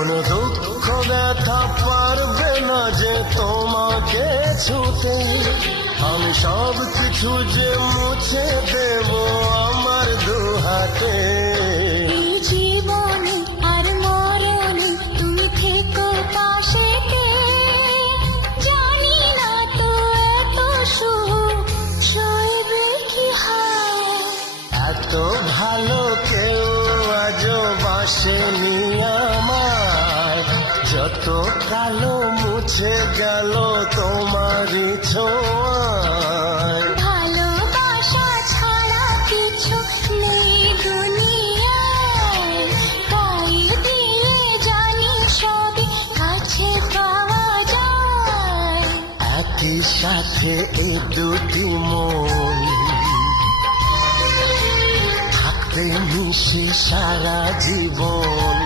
কোনো দুঃখ ব্যথা পারবে না যে তোমাকে ছুতে। আমি সব কিছু যে মুছে দেব আমার দুহাতে। এই জীবনে আর মরণে তুমি থেকো পাশেতে। জানি না তো এত সুখ সইবে কি হয়। এত ভালো কেউ আজও বাসেনি আমায়, যত কালো মুছে গেল তোমারই ছোঁয়ায়। ভালোবাসা ছাড়া কিছু নেই দুনিয়ায়। গায়ে দিলে জানি সবই কাছে পাওয়া যায়। একই সাথে এই দুটি মন থাকবে মিশে সারা জীবন।